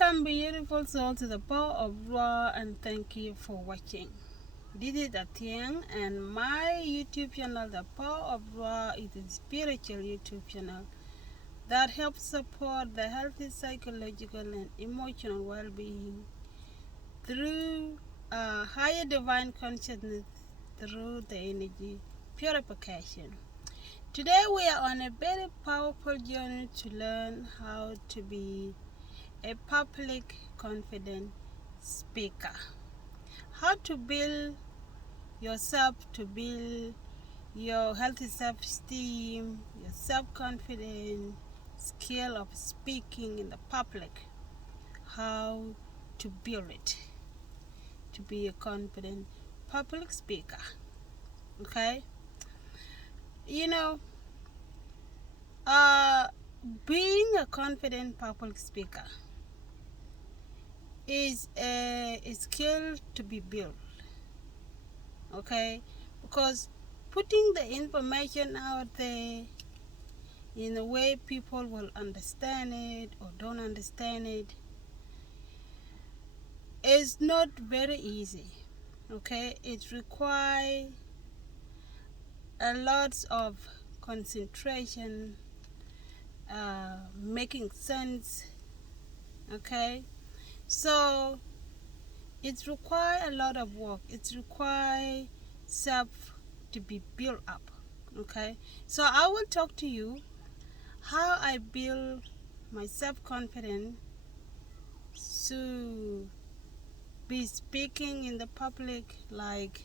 Welcome, beautiful soul, to the power of Ra, and thank you for watching. This is Atiang, and my YouTube channel, The Power of Ra, is a spiritual YouTube channel that helps support the healthy psychological and emotional well-being through higher divine consciousness through the energy purification. Today we are on a very powerful journey to learn how to be a public confident speaker. How to build yourself, to build your healthy self-esteem, your self-confidence, skill of speaking in the public. How to build it, to be a confident public speaker. Okay? You know, being a confident public speaker is a skill to be built. Okay, because putting the information out there in a way people will understand it or don't understand it is not very easy. Okay, it requires a lot of concentration, making sense. Okay, so it requires a lot of work. It requires self to be built up. Okay, so I will talk to you how I build my self-confidence to be speaking in the public, like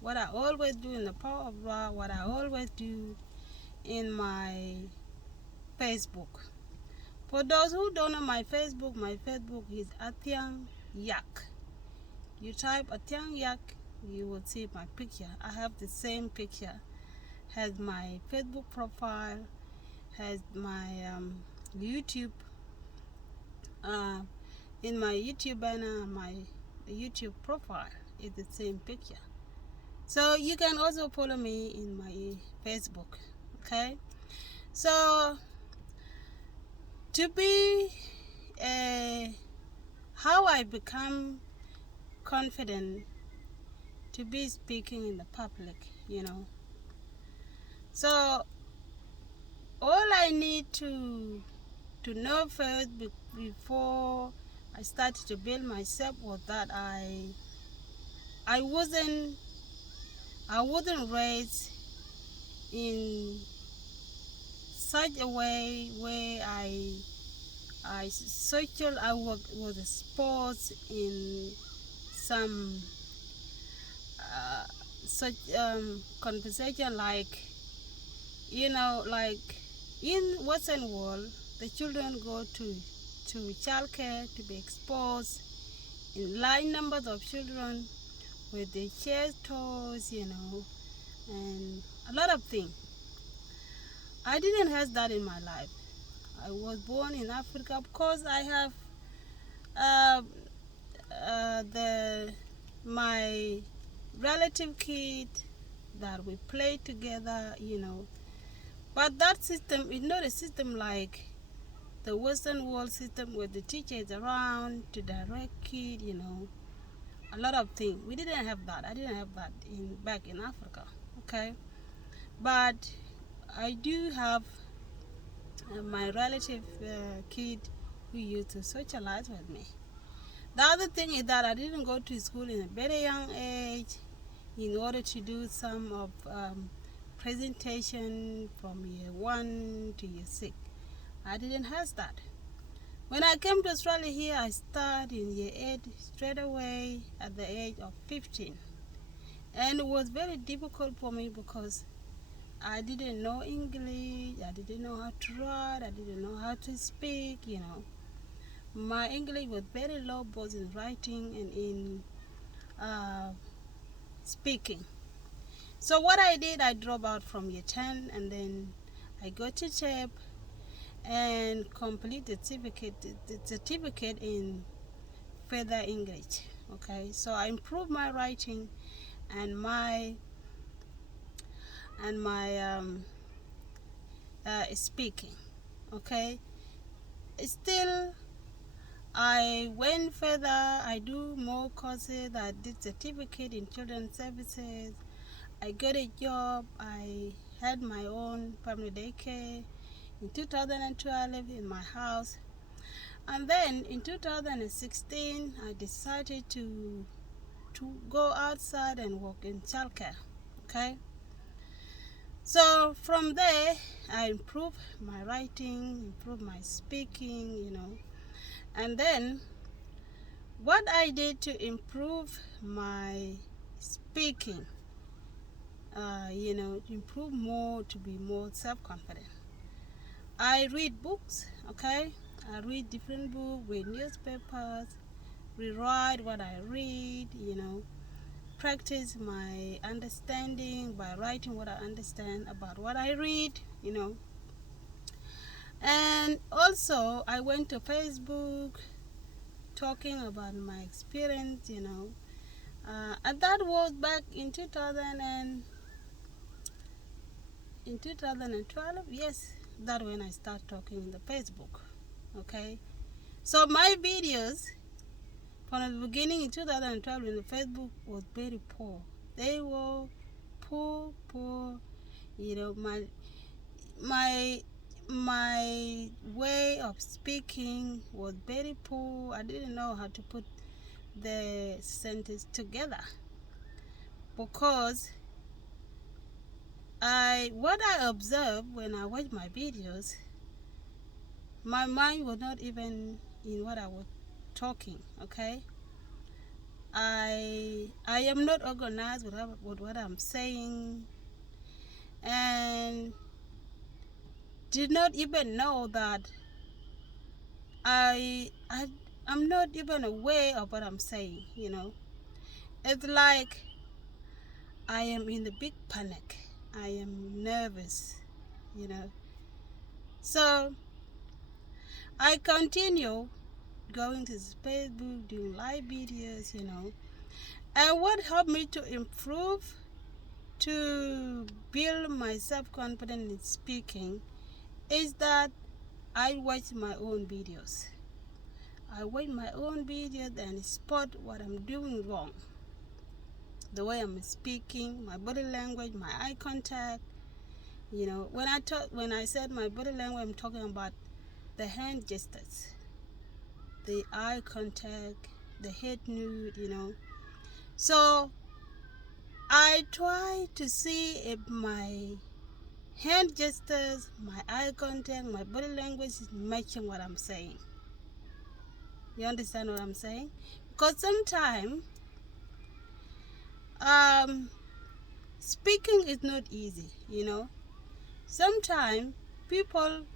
what I always do in the power of Ra, what I always do in my Facebook. For those who don't know my Facebook is Atiang Yak. You type Atiang Yak, you will see my picture. I have the same picture, has my Facebook profile, has my YouTube. In my YouTube banner, my YouTube profile is the same picture. So you can also follow me in my Facebook. Okay. So to be how I become confident to be speaking in the public, So all I need to know first before I started to build myself was that I wasn't raised in such a way where I work with sports in some such conversation, like like in Western world the children go to childcare to be exposed in large numbers of children with their share toys, and a lot of things. I didn't have that in my life. I was born in Africa. Of course, I have my relative kid that we play together, But that system is not a system like the Western world system where the teacher is around to direct kid, A lot of things. We didn't have that. I didn't have that back in Africa. Okay, but I do have my relative kid who used to socialize with me. The other thing is that I didn't go to school in a very young age in order to do some of presentation from year 1 to year 6. I didn't have that. When I came to Australia here, I started in year 8 straight away at the age of 15. And it was very difficult for me because I didn't know English, I didn't know how to write, I didn't know how to speak, My English was very low both in writing and in speaking. So what I did, I dropped out from year 10 and then I got to TAPE and complete the certificate in further English. Okay, so I improved my writing and my speaking. Okay, still I went further. I do more courses. I did certificate in children's services. I got a job. I had my own family daycare in 2012 in my house. And then in 2016, I decided to go outside and work in childcare. Okay. So from there, I improved my writing, improved my speaking, and then what I did to improve my speaking, improve more, to be more self-confident. I read books, okay? I read different books, read newspapers, rewrite what I read, practice my understanding by writing what I understand about what I read. And also, I went to Facebook talking about my experience. And that was back in 2012. Yes, that when I started talking in the Facebook. Okay, so my videos from the beginning in 2012 when the Facebook was very poor. They were poor. My my way of speaking was very poor. I didn't know how to put the sentence together because what I observed when I watched my videos, my mind was not even in what I was talking. Okay, I am not organized with what I'm saying, and did not even know that I'm not even aware of what I'm saying. It's like I am in the big panic. I am nervous. So I continue going to Facebook, doing live videos. And what helped me to improve, to build my self-confidence in speaking, is that I watch my own videos. I watch my own videos and spot what I'm doing wrong. The way I'm speaking, my body language, my eye contact. When I said my body language, I'm talking about the hand gestures, the eye contact, the head nod. So I try to see if my hand gestures, my eye contact, my body language is matching what I'm saying. You understand what I'm saying? Because sometimes speaking is not easy. Sometimes people,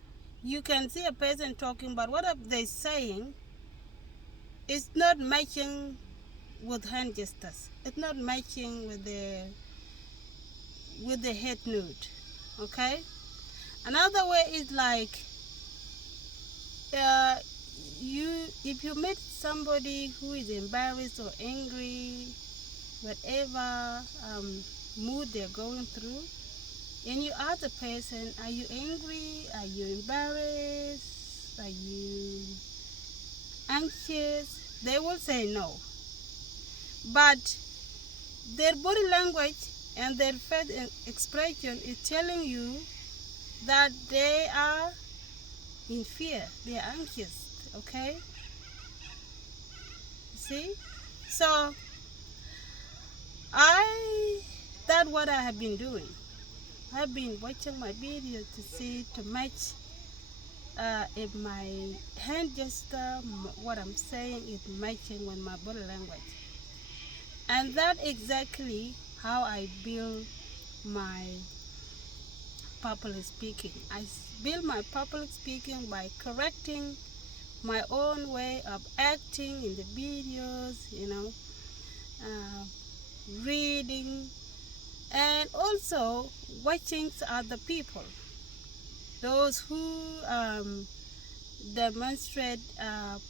you can see a person talking, but what they're saying is not matching with hand gestures. It's not matching with the head nod. Okay. Another way is like if you meet somebody who is embarrassed or angry, whatever mood they're going through, and you ask the person, are you angry? Are you embarrassed? Are you anxious? They will say no. But their body language and their face expression is telling you that they are in fear, they are anxious. Okay? See? So that's what I have been doing. I've been watching my videos to see, to match if my hand gesture, what I'm saying is matching with my body language. And that's exactly how I build my public speaking. I build my public speaking by correcting my own way of acting in the videos, reading, and also watching other people, those who demonstrate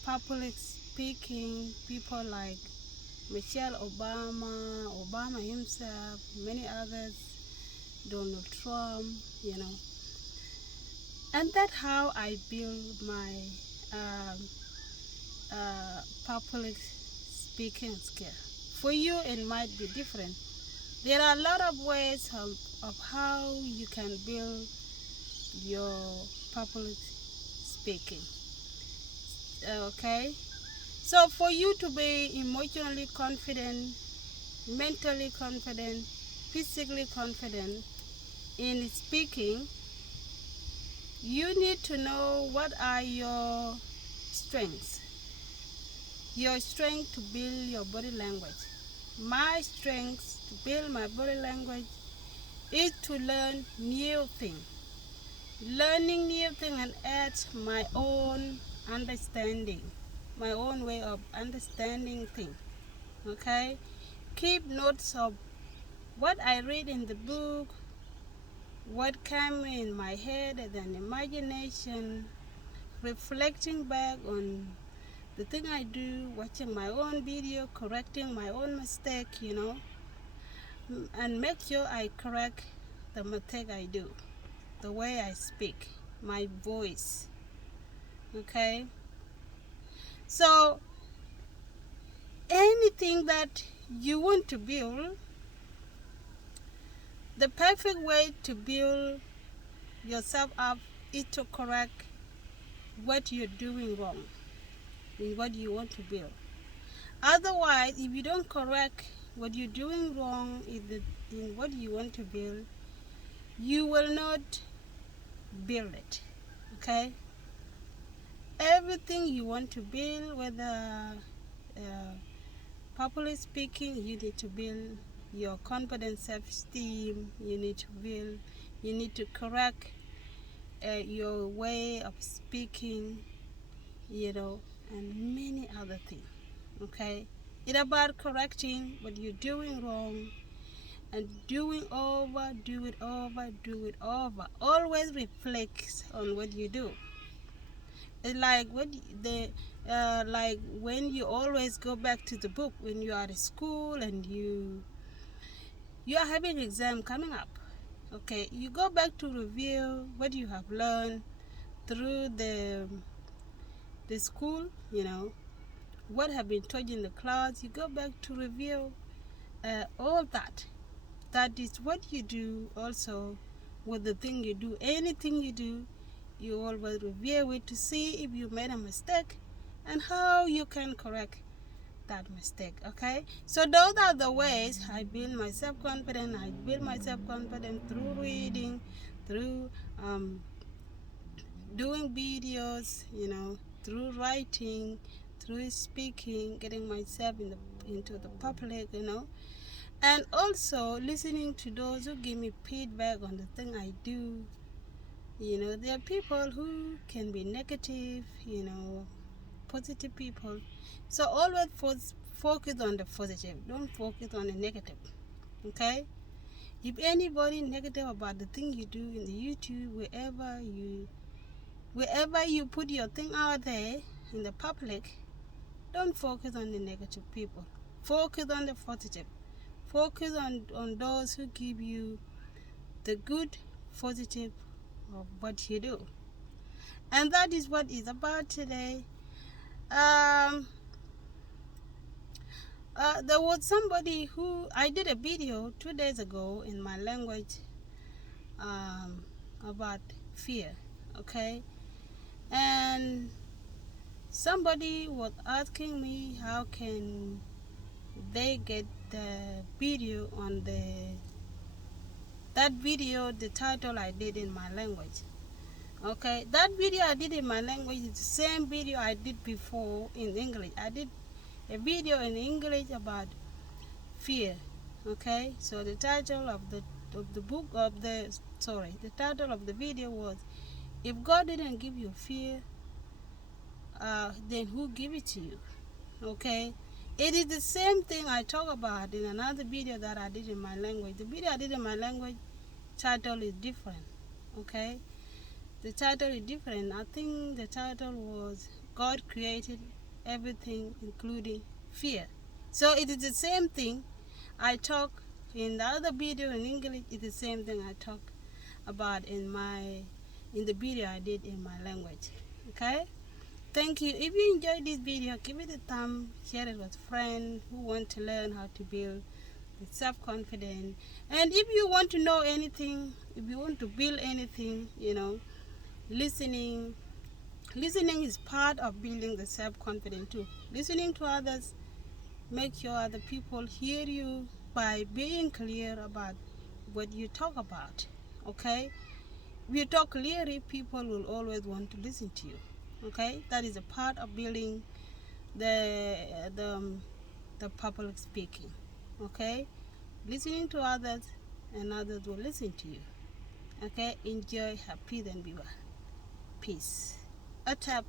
public speaking, people like Michelle Obama himself, many others, Donald Trump. And that's how I build my public speaking skill. For you, it might be different. There are a lot of ways of how you can build your public speaking. Okay? So for you to be emotionally confident, mentally confident, physically confident in speaking, you need to know what are your strengths. Your strength to build your body language. My strength to build my body language is to learn new things. Learning new things and add my own understanding, my own way of understanding things. Okay? Keep notes of what I read in the book, what came in my head as an imagination, reflecting back on the thing I do, watching my own video, correcting my own mistake, and make sure I correct the mistake I do, the way I speak, my voice. Okay? So, anything that you want to build, the perfect way to build yourself up is to correct what you're doing wrong in what you want to build. Otherwise, if you don't correct what you're doing wrong in what you want to build, you will not build it. Okay? Everything you want to build, whether public speaking, you need to build your confidence, self-esteem, you need to correct your way of speaking, and many other things. Okay? It's about correcting what you're doing wrong and do it over. Always reflect on what you do. It's like like when you always go back to the book when you are at school and you are having exam coming up. Okay, you go back to review what you have learned through the school, what have been taught in the class. You go back to review all that. That is what you do also with the thing you do. Anything you do, you always review it to see if you made a mistake and how you can correct that mistake. Okay, so those are the ways I build my self-confidence. I build my self-confidence through reading, through doing videos, through writing, through speaking, getting myself into the public, and also listening to those who give me feedback on the thing I do. There are people who can be negative, positive people. So always focus on the positive. Don't focus on the negative. Okay? If anybody negative about the thing you do in the YouTube, wherever you put your thing out there in the public, don't focus on the negative people. Focus on the positive. Focus on those who give you the good, positive of what you do. And that is what it's about today. There was somebody who I did a video 2 days ago in my language about fear. Okay? And somebody was asking me how can they get the video on that video, the title I did in my language. Okay, that video I did in my language is the same video I did before in English. I did a video in English about fear. Okay, so the title of the title of the video was, if God didn't give you fear, then who give it to you? Okay, it is the same thing I talk about in another video that I did in my language. The video I did in my language title is different. Okay, the title is different. I think the title was God created everything including fear. So it is the same thing I talk in the other video in English. It's the same thing I talk about in the video I did in my language. Okay, Thank you. If you enjoyed this video, give it a thumb, share it with friends who want to learn how to build with self-confidence. And if you want to know anything, if you want to build anything, listening is part of building the self-confidence too. Listening to others, make sure other people hear you by being clear about what you talk about. Okay, if you talk clearly, people will always want to listen to you. Okay, that is a part of building the public speaking. Okay, listening to others, and others will listen to you. Okay, enjoy, have peace, and be well. Peace. A tap.